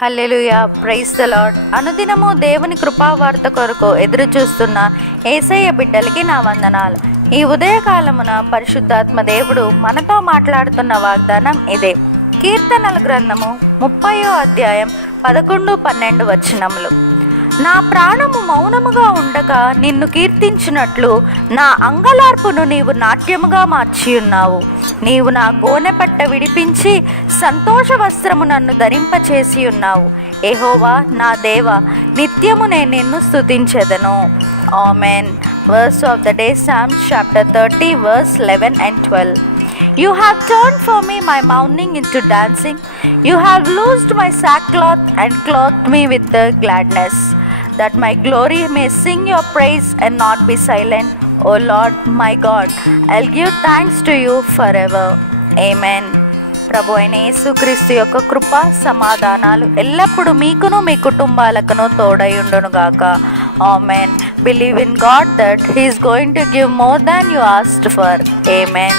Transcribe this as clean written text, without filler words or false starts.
Hallelujah, praise the lord. అనుదినము దేవుని కృపావార్త కొరకు ఎదురు చూస్తున్న యేసయ్య బిడ్డలకి నా వందనాలు. ఈ ఉదయకాలమున పరిశుద్ధాత్మ దేవుడు మనతో మాట్లాడుతున్న వాగ్దానం ఇదే. కీర్తనల గ్రంథము 30వ అధ్యాయం 11-12 వచనములు. నా ప్రాణము మౌనముగా ఉండగా నిన్ను కీర్తించినట్లు నా అంగలార్పును నీవు నాట్యముగా మార్చి ఉన్నావు. నీవు నా గోనెపట్ట విడిపించి సంతోష వస్త్రము నన్ను ధరింపచేసి ఉన్నావు. యెహోవా నా దేవా, నిత్యము నేను నిన్ను స్తుతించెదను. Amen. Verse of the day, Psalms chapter 30 verse 11 and 12. You have turned for me my mourning into dancing. You have loosed my sackcloth and clothed me with the gladness, that my glory may sing your praise and not be silent. O Lord my God, I'll give thanks to you forever. Amen. ప్రభు అయిన యేసుక్రీస్తు యొక్క కృప సమాధానాలు ఎల్లప్పుడూ మీకును మీ కుటుంబాలకును తోడయుండును గాక. Amen. Believe in God that He is going to give more than you asked for. Amen.